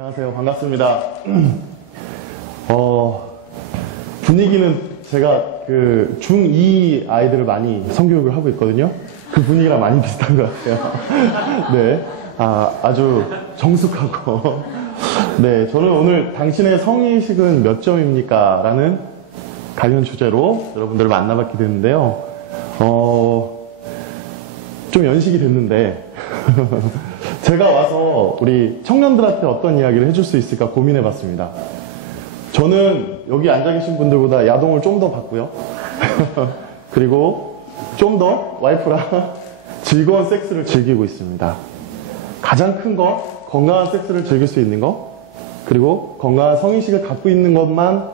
안녕하세요. 반갑습니다. 분위기는 제가 그 중2 아이들을 많이 성교육을 하고 있거든요. 그 분위기랑 많이 비슷한 것 같아요. 네. 아주 정숙하고. 네. 저는 오늘 당신의 성의식은 몇 점입니까? 라는 관련 주제로 여러분들을 만나봤게 됐는데요. 좀 연식이 됐는데, 제가 와서 우리 청년들한테 어떤 이야기를 해줄 수 있을까 고민해 봤습니다. 저는 여기 앉아 계신 분들보다 야동을 좀 더 봤고요. 그리고 좀 더 와이프랑 즐거운 섹스를 즐기고 있습니다. 가장 큰 거, 건강한 섹스를 즐길 수 있는 거, 그리고 건강한 성의식을 갖고 있는 것만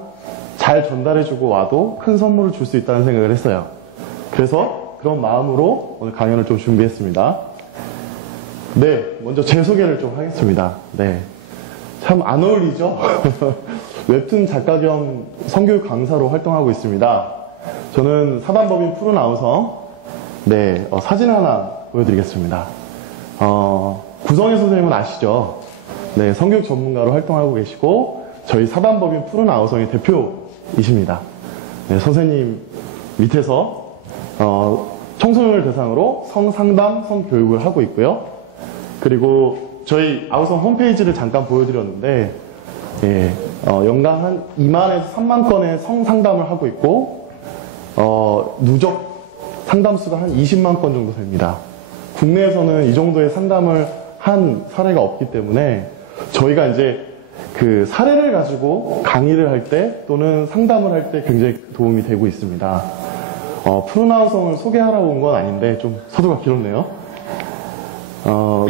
잘 전달해주고 와도 큰 선물을 줄 수 있다는 생각을 했어요. 그래서 그런 마음으로 오늘 강연을 좀 준비했습니다. 네, 먼저 제 소개를 좀 하겠습니다. 네, 참 안 어울리죠? 웹툰 작가 겸 성교육 강사로 활동하고 있습니다. 저는 사단법인 푸른 아우성, 네, 사진 하나 보여드리겠습니다. 구성애 선생님은 아시죠? 네, 성교육 전문가로 활동하고 계시고 저희 사단법인 푸른 아우성의 대표이십니다. 네, 선생님 밑에서 청소년을 대상으로 성상담, 성교육을 하고 있고요. 그리고 저희 아우성 홈페이지를 잠깐 보여드렸는데, 예, 연간 한 2만에서 3만 건의 성상담을 하고 있고, 누적 상담수가 한 20만 건 정도 됩니다. 국내에서는 이 정도의 상담을 한 사례가 없기 때문에 저희가 이제 그 사례를 가지고 강의를 할 때 또는 상담을 할 때 굉장히 도움이 되고 있습니다. 푸른 아우성을 소개하러 온 건 아닌데 좀 서두가 길었네요.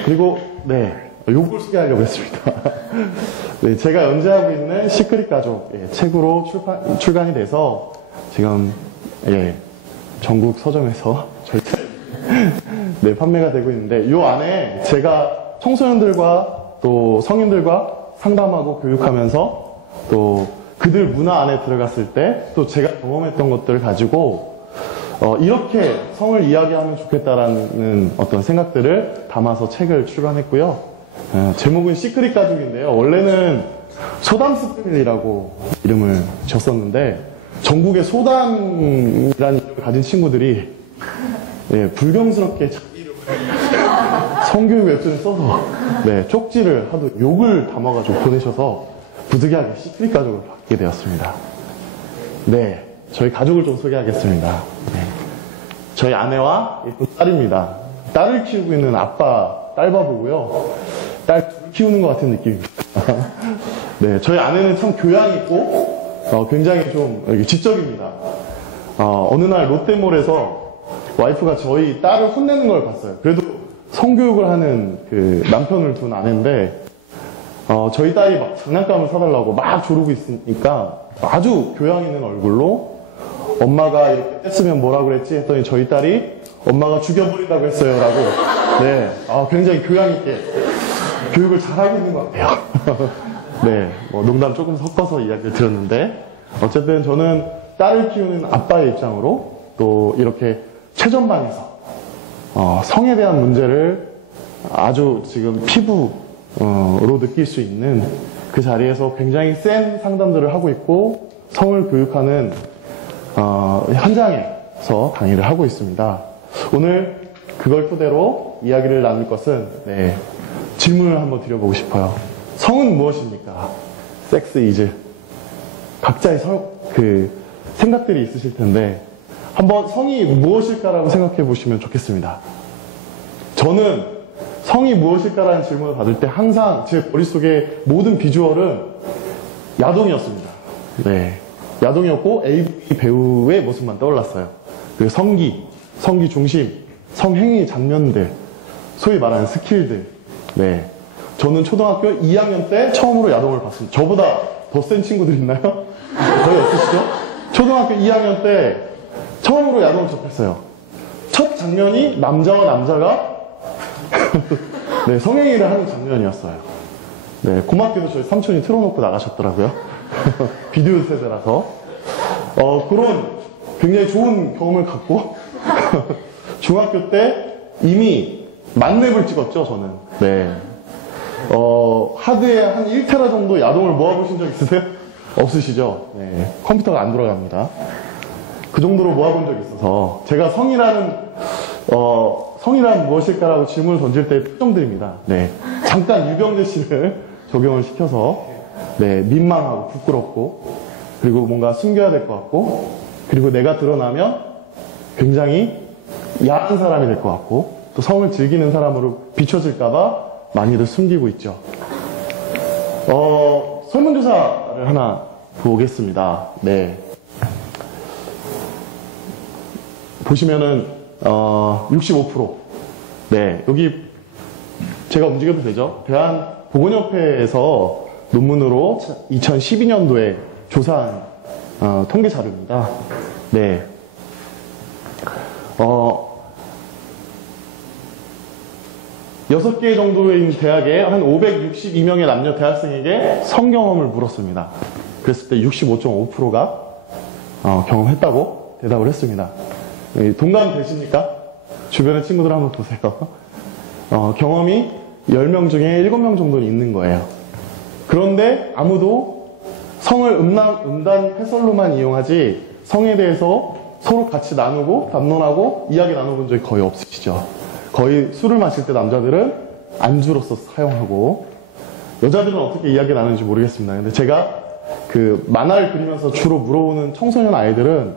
그리고, 네, 요걸 소개하려고 했습니다. 네, 제가 연재하고 있는 시크릿 가족, 예, 책으로 출간이 돼서 지금, 예, 전국 서점에서 절대, 네, 판매가 되고 있는데, 요 안에 제가 청소년들과 또 성인들과 상담하고 교육하면서 또 그들 문화 안에 들어갔을 때 또 제가 경험했던 것들을 가지고 이렇게 성을 이야기하면 좋겠다라는 어떤 생각들을 담아서 책을 출간했고요. 제목은 시크릿 가족인데요. 원래는 소담스필이라고 이름을 지었었는데 전국의 소담이라는 이름을 가진 친구들이 불경스럽게 자기 이름을 성교육 웹툰을 써서 쪽지를 하도 욕을 담아가지고 보내셔서 부득이하게 시크릿 가족을 갖게 되었습니다. 네. 저희 가족을 좀 소개하겠습니다. 네. 저희 아내와 예쁜 딸입니다. 딸을 키우고 있는 아빠, 딸바보고요. 딸 키우는 것 같은 느낌입니다. 네, 저희 아내는 참 교양 있고 굉장히 좀 지적입니다. 어느 날 롯데몰에서 와이프가 저희 딸을 혼내는 걸 봤어요. 그래도 성교육을 하는 그 남편을 둔 아내인데 저희 딸이 막 장난감을 사달라고 막 조르고 있으니까 아주 교양 있는 얼굴로 엄마가 이렇게 했으면 뭐라고 그랬지 했더니 저희 딸이 엄마가 죽여버린다고 했어요 라고 네, 굉장히 교양 있게 교육을 잘하고 있는 것 같아요. 네, 농담 조금 섞어서 이야기를 드렸는데 어쨌든 저는 딸을 키우는 아빠의 입장으로 또 이렇게 최전방에서 성에 대한 문제를 아주 지금 피부로 느낄 수 있는 그 자리에서 굉장히 센 상담들을 하고 있고 성을 교육하는 현장에서 강의를 하고 있습니다. 오늘 그걸 토대로 이야기를 나눌 것은 질문을 한번 드려보고 싶어요. 성은 무엇입니까? 섹스 이즈. 각자의 생각들이 있으실 텐데 한번 성이 무엇일까라고 생각해 보시면 좋겠습니다. 저는 성이 무엇일까라는 질문을 받을 때 항상 제 머릿속에 모든 비주얼은 야동이었습니다. 네. 야동이었고 AV 배우의 모습만 떠올랐어요. 그리고 성기 중심, 성행위 장면들, 소위 말하는 스킬들. 네. 저는 초등학교 2학년 때 처음으로 야동을 봤습니다. 저보다 더 센 친구들 있나요? 거의 없으시죠? 초등학교 2학년 때 처음으로 야동을 접했어요. 첫 장면이 남자와 남자가 네, 성행위를 하는 장면이었어요. 네, 고맙게도 저희 삼촌이 틀어놓고 나가셨더라고요. 비디오 세대라서. 그런 굉장히 좋은 경험을 갖고, 중학교 때 이미 만렙을 찍었죠, 저는. 네. 하드에 한 1테라 정도 야동을 모아보신 적 있으세요? 없으시죠? 네, 컴퓨터가 안 돌아갑니다. 그 정도로 모아본 적이 있어서 제가 성이란 무엇일까라고 질문을 던질 때 표정들입니다. 네, 잠깐 유병재 씨를 적용을 시켜서 네, 민망하고 부끄럽고 그리고 뭔가 숨겨야 될 것 같고 그리고 내가 드러나면 굉장히 야한 사람이 될 것 같고 또 성을 즐기는 사람으로 비춰질까봐 많이들 숨기고 있죠. 설문조사를 하나 보겠습니다. 네. 보시면은 65%. 네, 여기 제가 움직여도 되죠? 대한보건협회에서 논문으로 2012년도에 조사한 통계 자료입니다. 네. 6개 정도의 대학에 한 562명의 남녀 대학생에게 성경험을 물었습니다. 그랬을 때 65.5%가 경험했다고 대답을 했습니다. 동감 되십니까? 주변의 친구들 한번 보세요. 경험이 10명 중에 7명 정도는 있는 거예요. 그런데 아무도 성을 음단 해설로만 이용하지 성에 대해서 서로 같이 나누고 담론하고 이야기 나눠본 적이 거의 없으시죠. 거의 술을 마실 때 남자들은 안주로서 사용하고 여자들은 어떻게 이야기 나누는지 모르겠습니다. 근데 제가 그 만화를 그리면서 주로 물어보는 청소년 아이들은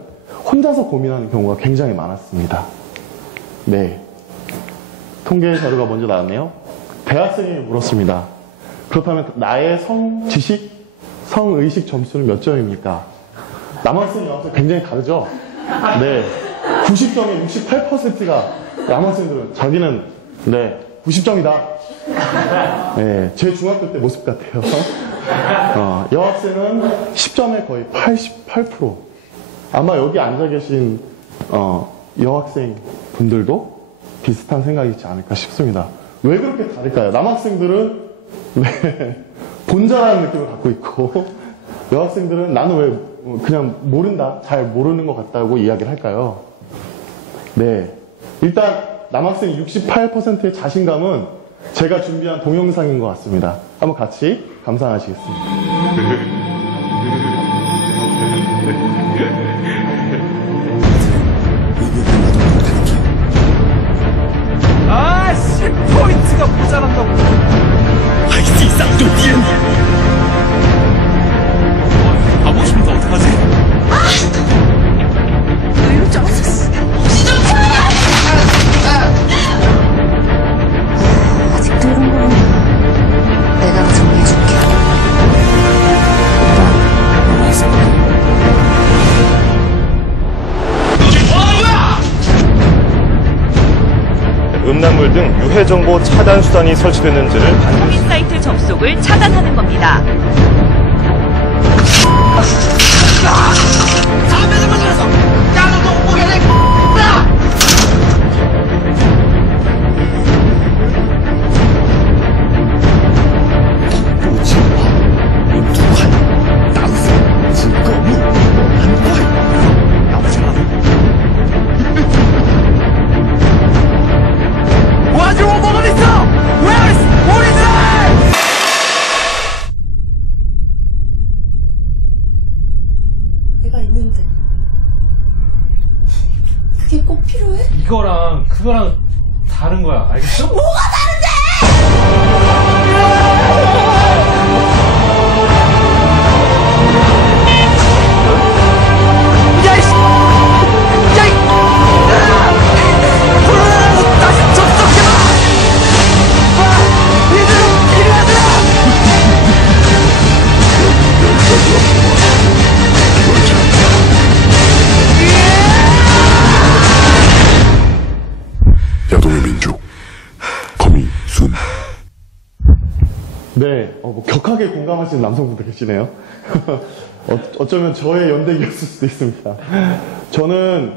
혼자서 고민하는 경우가 굉장히 많았습니다. 네. 통계 자료가 먼저 나왔네요. 대학생이 물었습니다. 그렇다면 나의 지식, 성의식 점수는 몇 점입니까? 남학생, 여학생 굉장히 다르죠? 네. 90점에 68%가 남학생들은 자기는 네 90점이다. 네, 제 중학교 때 모습 같아요. 여학생은 10점에 거의 88%. 아마 여기 앉아 계신 여학생 분들도 비슷한 생각이 있지 않을까 싶습니다. 왜 그렇게 다를까요? 남학생들은 네, 본자라는 느낌을 갖고 있고 여학생들은 나는 왜 그냥 모른다, 잘 모르는 것 같다고 이야기를 할까요? 네, 일단 남학생 68%의 자신감은 제가 준비한 동영상인 것 같습니다. 한번 같이 감상하시겠습니다. 아, 10포인트가 모자란다고. 还系上对敌人。 가보고 싶은데 어떡하지? 이거 쩔었어. 아직도 이런 거는 내가 정리해줄게. 나 너무 있어. 음란물 등 유해 정보 차단 수단이 설치됐는지를 반드시 성인 사이트 접속을 차단하는 겁니다. 내가 있는데 그게 꼭 필요해? 이거랑 그거랑 다른 거야. 알겠어? 뭐가 다른데? 야이씨! 야이! 코로나라도 다시 접속해봐! 이들은 필요하더라! 야동의 민족 거미순. 네, 뭐 격하게 공감하시는 남성분들 계시네요. 어쩌면 저의 연대기였을 수도 있습니다. 저는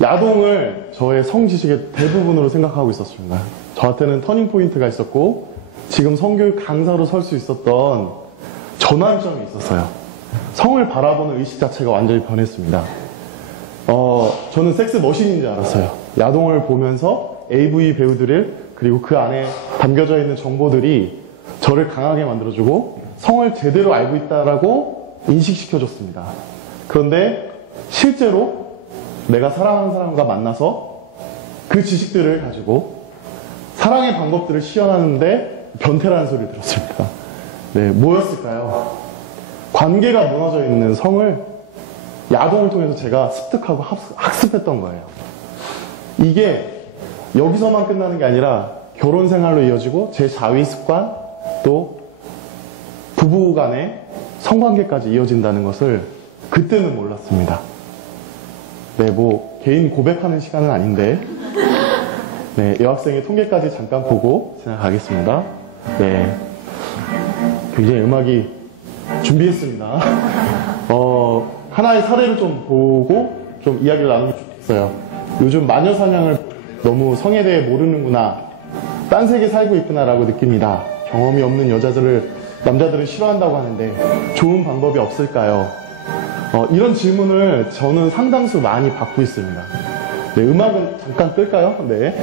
야동을 저의 성지식의 대부분으로 생각하고 있었습니다. 저한테는 터닝포인트가 있었고 지금 성교육 강사로 설 수 있었던 전환점이 있었어요. 성을 바라보는 의식 자체가 완전히 변했습니다. 저는 섹스 머신인 줄 알았어요. 야동을 보면서 AV 배우들을 그리고 그 안에 담겨져 있는 정보들이 저를 강하게 만들어주고 성을 제대로 알고 있다라고 인식시켜줬습니다. 그런데 실제로 내가 사랑하는 사람과 만나서 그 지식들을 가지고 사랑의 방법들을 시연하는데 변태라는 소리를 들었습니다. 네, 뭐였을까요? 관계가 무너져 있는 성을 야동을 통해서 제가 습득하고 학습했던 거예요. 이게 여기서만 끝나는 게 아니라 결혼 생활로 이어지고 제 자위 습관 또 부부 간의 성관계까지 이어진다는 것을 그때는 몰랐습니다. 네, 뭐 개인 고백하는 시간은 아닌데 네, 여학생의 통계까지 잠깐 보고 지나가겠습니다. 네, 굉장히 음악이 준비했습니다. 하나의 사례를 좀 보고 좀 이야기를 나누면 좋겠어요. 요즘 마녀 사냥을 너무 성에 대해 모르는구나, 딴 세계 살고 있구나라고 느낍니다. 경험이 없는 남자들을 싫어한다고 하는데 좋은 방법이 없을까요? 이런 질문을 저는 상당수 많이 받고 있습니다. 네, 음악은 잠깐 끌까요? 네.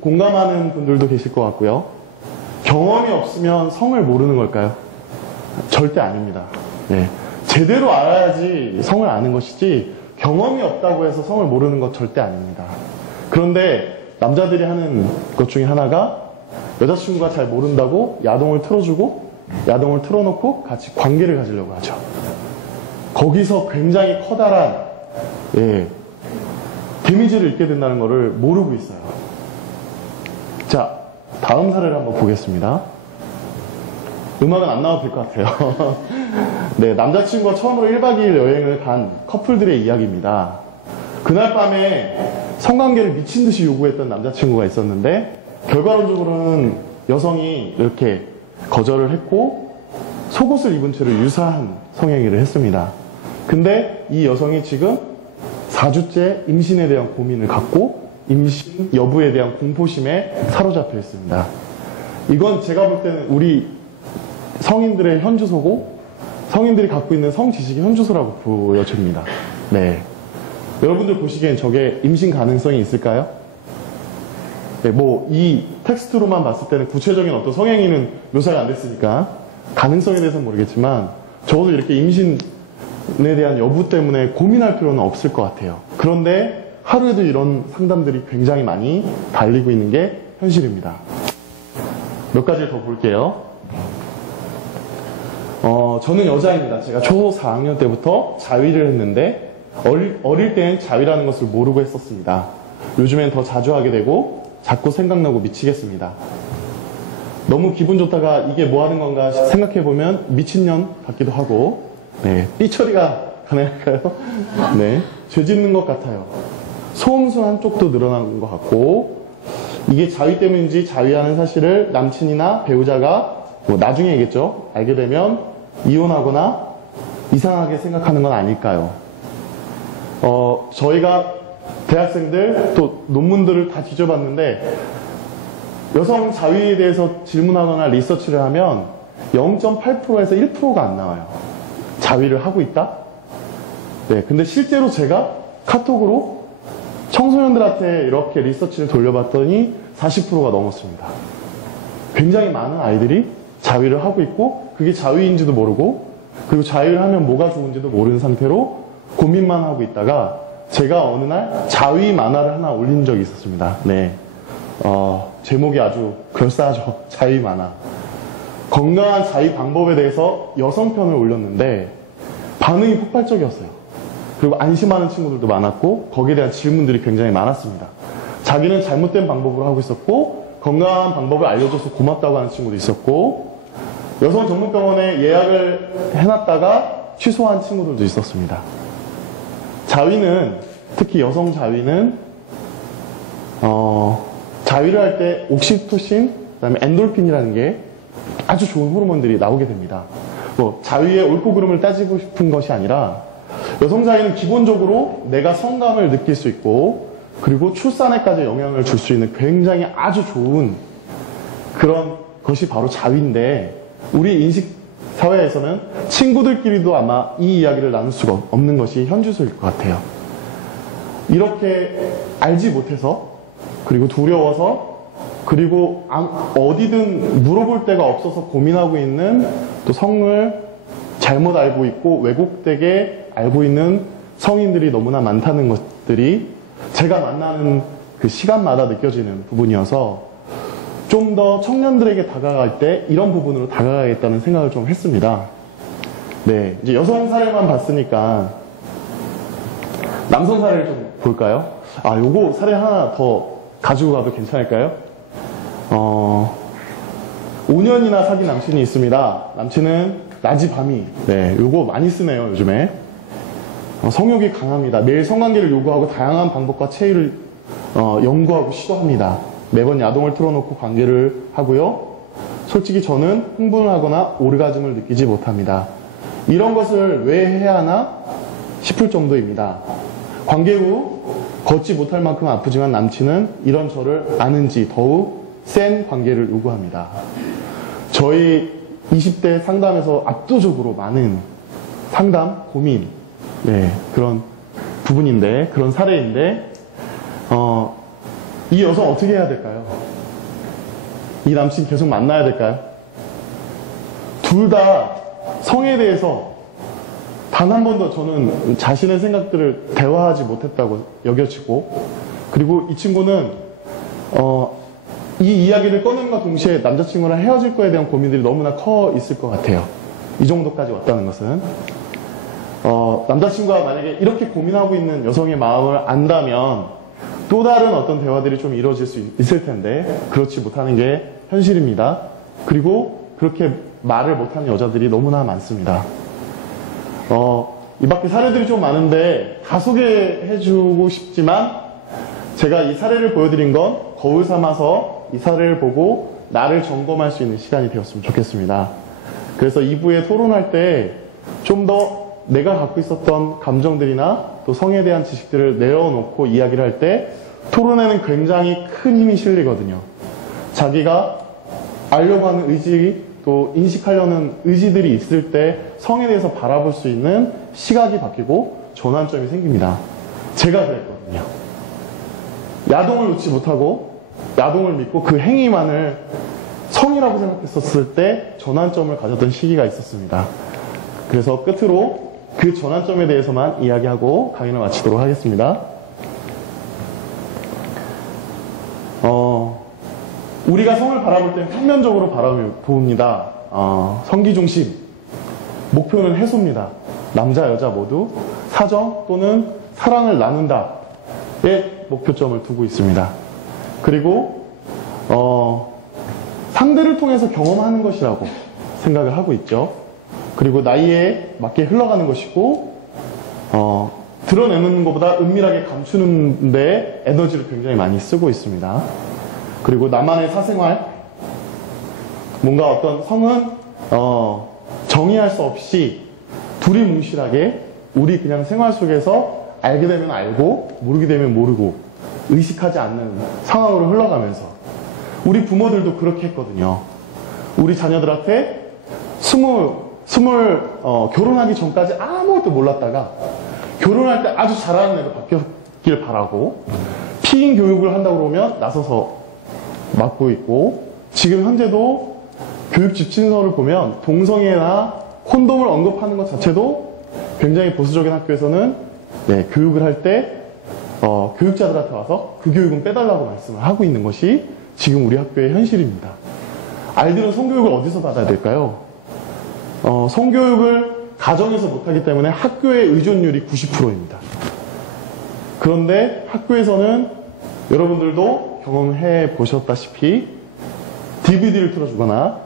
공감하는 분들도 계실 것 같고요. 경험이 없으면 성을 모르는 걸까요? 절대 아닙니다. 네. 제대로 알아야지 성을 아는 것이지 경험이 없다고 해서 성을 모르는 것 절대 아닙니다. 그런데 남자들이 하는 것 중에 하나가 여자친구가 잘 모른다고 야동을 틀어주고 야동을 틀어놓고 같이 관계를 가지려고 하죠. 거기서 굉장히 커다란 데미지를 입게 된다는 것을 모르고 있어요. 자, 다음 사례를 한번 보겠습니다. 음악은 안 나와도 될 것 같아요. 네, 남자친구가 처음으로 1박 2일 여행을 간 커플들의 이야기입니다. 그날 밤에 성관계를 미친 듯이 요구했던 남자친구가 있었는데 결과론적으로는 여성이 이렇게 거절을 했고 속옷을 입은 채로 유사한 성행위를 했습니다. 근데 이 여성이 지금 4주째 임신에 대한 고민을 갖고 임신 여부에 대한 공포심에 사로잡혀 있습니다. 이건 제가 볼 때는 우리 성인들의 현주소고 성인들이 갖고 있는 성지식의 현주소라고 보여집니다. 네. 여러분들 보시기엔 저게 임신 가능성이 있을까요? 네, 뭐 이 텍스트로만 봤을 때는 구체적인 어떤 성행위는 묘사가 안 됐으니까 가능성에 대해서는 모르겠지만 적어도 이렇게 임신에 대한 여부 때문에 고민할 필요는 없을 것 같아요. 그런데 하루에도 이런 상담들이 굉장히 많이 달리고 있는 게 현실입니다. 몇 가지 더 볼게요. 저는 여자입니다. 제가 초 4학년 때부터 자위를 했는데 어릴 땐 자위라는 것을 모르고 했었습니다. 요즘엔 더 자주 하게 되고 자꾸 생각나고 미치겠습니다. 너무 기분 좋다가 이게 뭐 하는 건가 생각해보면 미친년 같기도 하고 네, 삐처리가 가능할까요? 네, 죄 짓는 것 같아요. 소음수 한쪽도 늘어난 것 같고 이게 자위 때문인지 자위하는 사실을 남친이나 배우자가 뭐 나중에겠죠. 알게 되면 이혼하거나 이상하게 생각하는 건 아닐까요? 저희가 대학생들 또 논문들을 다 뒤져봤는데 여성 자위에 대해서 질문하거나 리서치를 하면 0.8%에서 1%가 안 나와요. 자위를 하고 있다? 네, 근데 실제로 제가 카톡으로 청소년들한테 이렇게 리서치를 돌려봤더니 40%가 넘었습니다. 굉장히 많은 아이들이 자위를 하고 있고 그게 자위인지도 모르고 그리고 자위를 하면 뭐가 좋은지도 모르는 상태로 고민만 하고 있다가 제가 어느 날 자위 만화를 하나 올린 적이 있었습니다. 네, 제목이 아주 그럴싸하죠. 자위 만화. 건강한 자위 방법에 대해서 여성편을 올렸는데 반응이 폭발적이었어요. 그리고 안심하는 친구들도 많았고 거기에 대한 질문들이 굉장히 많았습니다. 자기는 잘못된 방법으로 하고 있었고 건강한 방법을 알려줘서 고맙다고 하는 친구도 있었고 여성 전문병원에 예약을 해놨다가 취소한 친구들도 있었습니다. 자위는 특히 여성 자위는 자위를 할 때 옥시토신 그다음에 엔돌핀이라는 게 아주 좋은 호르몬들이 나오게 됩니다. 뭐 자위의 옳고 그름을 따지고 싶은 것이 아니라 여성 자위는 기본적으로 내가 성감을 느낄 수 있고 그리고 출산에까지 영향을 줄 수 있는 굉장히 아주 좋은 그런 것이 바로 자위인데 우리 인식 사회에서는 친구들끼리도 아마 이 이야기를 나눌 수가 없는 것이 현주소일 것 같아요. 이렇게 알지 못해서 그리고 두려워서 그리고 어디든 물어볼 데가 없어서 고민하고 있는 또 성을 잘못 알고 있고 왜곡되게 알고 있는 성인들이 너무나 많다는 것들이 제가 만나는 그 시간마다 느껴지는 부분이어서 좀 더 청년들에게 다가갈 때 이런 부분으로 다가가겠다는 생각을 좀 했습니다. 네, 이제 여성 사례만 봤으니까 남성 사례를 좀 볼까요? 요거 사례 하나 더 가지고 가도 괜찮을까요? 5년이나 사귄 남친이 있습니다. 남친은 낮이 밤이. 네, 요거 많이 쓰네요, 요즘에. 성욕이 강합니다. 매일 성관계를 요구하고 다양한 방법과 체위를 연구하고 시도합니다. 매번 야동을 틀어놓고 관계를 하고요. 솔직히 저는 흥분을 하거나 오르가즘을 느끼지 못합니다. 이런 것을 왜 해야 하나 싶을 정도입니다. 관계 후 걷지 못할 만큼 아프지만 남친은 이런 저를 아는지 더욱 센 관계를 요구합니다. 저희 20대 상담에서 압도적으로 많은 상담, 고민, 네, 그런 부분인데, 그런 사례인데, 이 여성 어떻게 해야 될까요? 이 남친 계속 만나야 될까요? 둘 다 성에 대해서 단 한 번도 저는 자신의 생각들을 대화하지 못했다고 여겨지고, 그리고 이 친구는 이 이야기를 꺼내는과 동시에 남자친구랑 헤어질 거에 대한 고민들이 너무나 커 있을 것 같아요. 이 정도까지 왔다는 것은. 남자친구가 만약에 이렇게 고민하고 있는 여성의 마음을 안다면 또 다른 어떤 대화들이 좀 이루어질 수 있을 텐데 그렇지 못하는 게 현실입니다. 그리고 그렇게 말을 못하는 여자들이 너무나 많습니다. 이 밖에 사례들이 좀 많은데 다 소개해주고 싶지만 제가 이 사례를 보여드린 건 거울 삼아서 이 사례를 보고 나를 점검할 수 있는 시간이 되었으면 좋겠습니다. 그래서 2부에 토론할 때 좀 더 내가 갖고 있었던 감정들이나 또 성에 대한 지식들을 내려놓고 이야기를 할 때 토론에는 굉장히 큰 힘이 실리거든요. 자기가 알려고 하는 의지, 또 인식하려는 의지들이 있을 때 성에 대해서 바라볼 수 있는 시각이 바뀌고 전환점이 생깁니다. 제가 그랬거든요. 야동을 놓지 못하고 야동을 믿고 그 행위만을 성이라고 생각했었을 때 전환점을 가졌던 시기가 있었습니다. 그래서 끝으로 그 전환점에 대해서만 이야기하고 강의를 마치도록 하겠습니다. 우리가 성을 바라볼 때 평면적으로 바라봅니다. 성기 중심, 목표는 해소입니다. 남자, 여자 모두 사정 또는 사랑을 나눈다에 목표점을 두고 있습니다. 그리고 상대를 통해서 경험하는 것이라고 생각을 하고 있죠. 그리고 나이에 맞게 흘러가는 것이고 드러내는 것보다 은밀하게 감추는 데 에너지를 굉장히 많이 쓰고 있습니다. 그리고 나만의 사생활, 뭔가 어떤 성은 정의할 수 없이 두리뭉실하게 우리 그냥 생활 속에서 알게 되면 알고 모르게 되면 모르고 의식하지 않는 상황으로 흘러가면서 우리 부모들도 그렇게 했거든요. 우리 자녀들한테 결혼하기 전까지 아무것도 몰랐다가 결혼할 때 아주 잘하는 애가 바뀌었길 바라고 피임 교육을 한다고 그러면 나서서 맡고 있고, 지금 현재도 교육 지침서를 보면 동성애나 콘돔을 언급하는 것 자체도 굉장히 보수적인 학교에서는 교육을 할 때 교육자들한테 와서 그 교육은 빼달라고 말씀을 하고 있는 것이 지금 우리 학교의 현실입니다. 아이들은 성교육을 어디서 받아야 될까요? 성교육을 가정에서 못하기 때문에 학교의 의존율이 90%입니다. 그런데 학교에서는 여러분들도 경험해 보셨다시피 DVD를 틀어주거나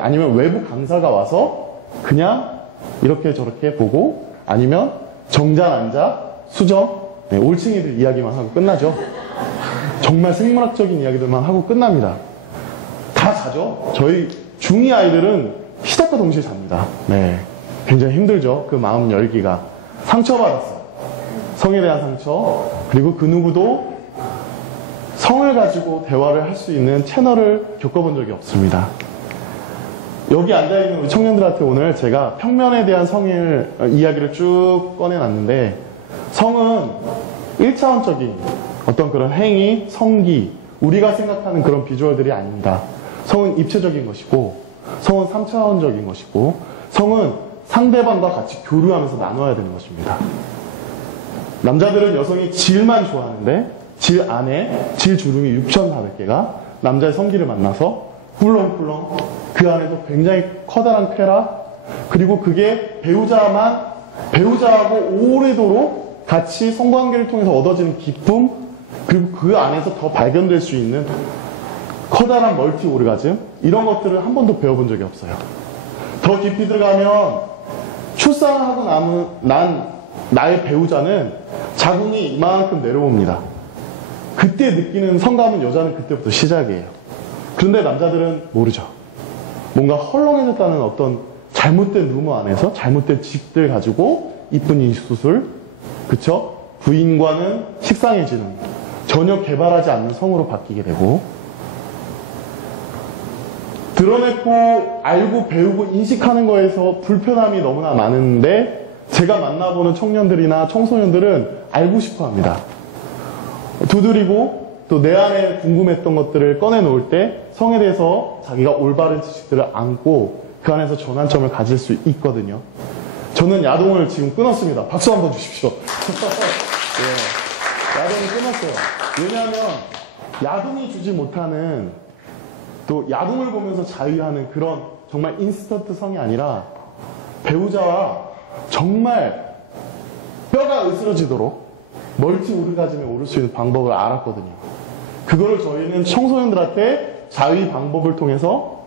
아니면 외부 강사가 와서 그냥 이렇게 저렇게 보고 아니면 정자난자, 수정, 올챙이들 이야기만 하고 끝나죠. 정말 생물학적인 이야기들만 하고 끝납니다. 다 자죠. 저희 중2 아이들은 시작과 동시에 잡니다. 굉장히 힘들죠. 그 마음 열기가. 상처받았어요. 성에 대한 상처. 그리고 그 누구도 성을 가지고 대화를 할 수 있는 채널을 겪어본 적이 없습니다. 여기 앉아있는 우리 청년들한테 오늘 제가 평면에 대한 성의 이야기를 쭉 꺼내놨는데 성은 1차원적인 어떤 그런 행위, 성기, 우리가 생각하는 그런 비주얼들이 아닙니다. 성은 입체적인 것이고, 성은 3차원적인 것이고, 성은 상대방과 같이 교류하면서 나눠야 되는 것입니다. 남자들은 여성이 질만 좋아하는데, 질 안에 질 주름이 6,400개가 남자의 성기를 만나서 꿀렁꿀렁 그 안에도 굉장히 커다란 쾌락, 그리고 그게 배우자하고 오래도록 같이 성관계를 통해서 얻어지는 기쁨, 그리고 그 안에서 더 발견될 수 있는 커다란 멀티 오르가즘, 이런 것들을 한 번도 배워본 적이 없어요. 더 깊이 들어가면 출산하고 난 나의 배우자는 자궁이 이만큼 내려옵니다. 그때 느끼는 성감은 여자는 그때부터 시작이에요. 그런데 남자들은 모르죠. 뭔가 헐렁해졌다는 어떤 잘못된 루머 안에서 잘못된 직들 가지고 이쁜 이 수술, 그쵸? 부인과는 식상해지는, 전혀 개발하지 않는 성으로 바뀌게 되고, 드러냈고 알고 배우고 인식하는 거에서 불편함이 너무나 많은데, 제가 만나보는 청년들이나 청소년들은 알고 싶어 합니다. 두드리고 또 내 안에 궁금했던 것들을 꺼내놓을 때 성에 대해서 자기가 올바른 지식들을 안고 그 안에서 전환점을 가질 수 있거든요. 저는 야동을 지금 끊었습니다. 박수 한번 주십시오. 네, 야동을 끊었어요. 왜냐하면 야동이 주지 못하는, 또 야동을 보면서 자유하는 그런 정말 인스턴트 성이 아니라 배우자와 정말 뼈가 으스러지도록 멀티 오르가즘에 오를 수 있는 방법을 알았거든요. 그거를 저희는 청소년들한테 자위 방법을 통해서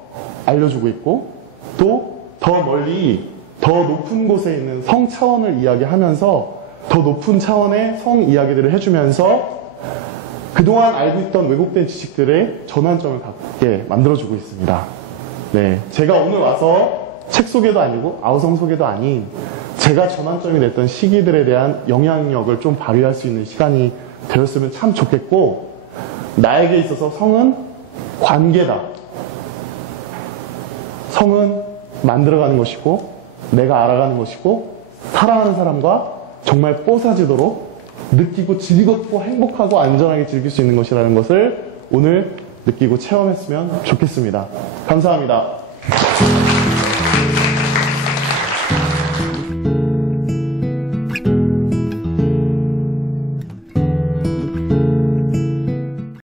알려주고 있고, 또 더 멀리 더 높은 곳에 있는 성 차원을 이야기하면서 더 높은 차원의 성 이야기들을 해주면서 그동안 알고 있던 왜곡된 지식들의 전환점을 갖게 만들어주고 있습니다. 네, 제가 오늘 와서 책 소개도 아니고 아우성 소개도 아닌 제가 전환점이 됐던 시기들에 대한 영향력을 좀 발휘할 수 있는 시간이 되었으면 참 좋겠고, 나에게 있어서 성은 관계다. 성은 만들어가는 것이고, 내가 알아가는 것이고, 사랑하는 사람과 정말 뽀사지도록 느끼고 즐겁고 행복하고 안전하게 즐길 수 있는 것이라는 것을 오늘 느끼고 체험했으면 좋겠습니다. 감사합니다.